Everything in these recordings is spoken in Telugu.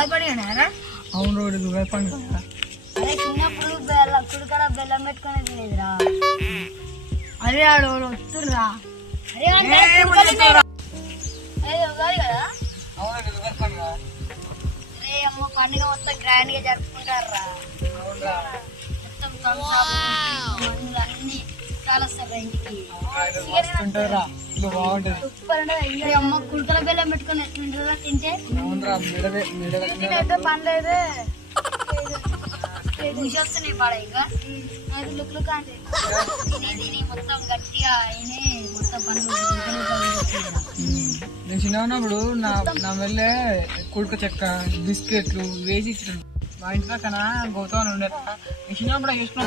అవును రోడ్ వేపండి చిన్నప్పుడు బెల్లం కుడుకడ బెల్లం పెట్టుకునేది లేదురా అరే ఆడు వస్తుండ్రా అరే అవును రోడ్ వేపండి రే అమ్మ పండుగ మొత్తం గ్రాండ్ గా జరుపుకుంటారా మొత్తం నేను చిన్నప్పుడు నా వెళ్ళే కుడుక చెక్క బిస్కెట్లు వేసి మా ఇంట్లో పక్కన గౌతమ్ ఉండేట చిన్నప్పుడు చూసుకున్న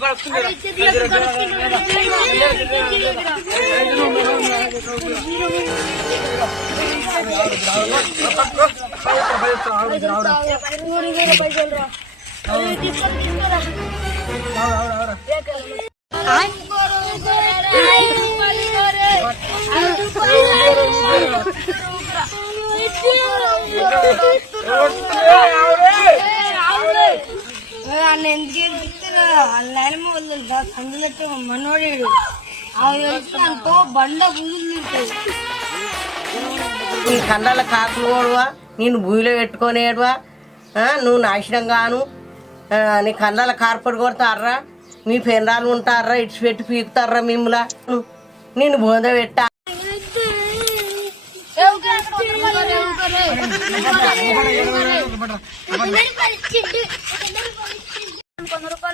আমরা নেন্দ্রী మనోడేడు నీ కండల కాకులు ఓడువా నేను భూమిలో పెట్టుకొనేడువా నువ్వు నాశనం కాను నీ కండల కార్పొరేట్ కొడతారా మీ పెనరాలు ఉంటారా ఇడ్చి పెట్టి పీకుతారా మిమ్మల్ని నేను బోంద పెట్టా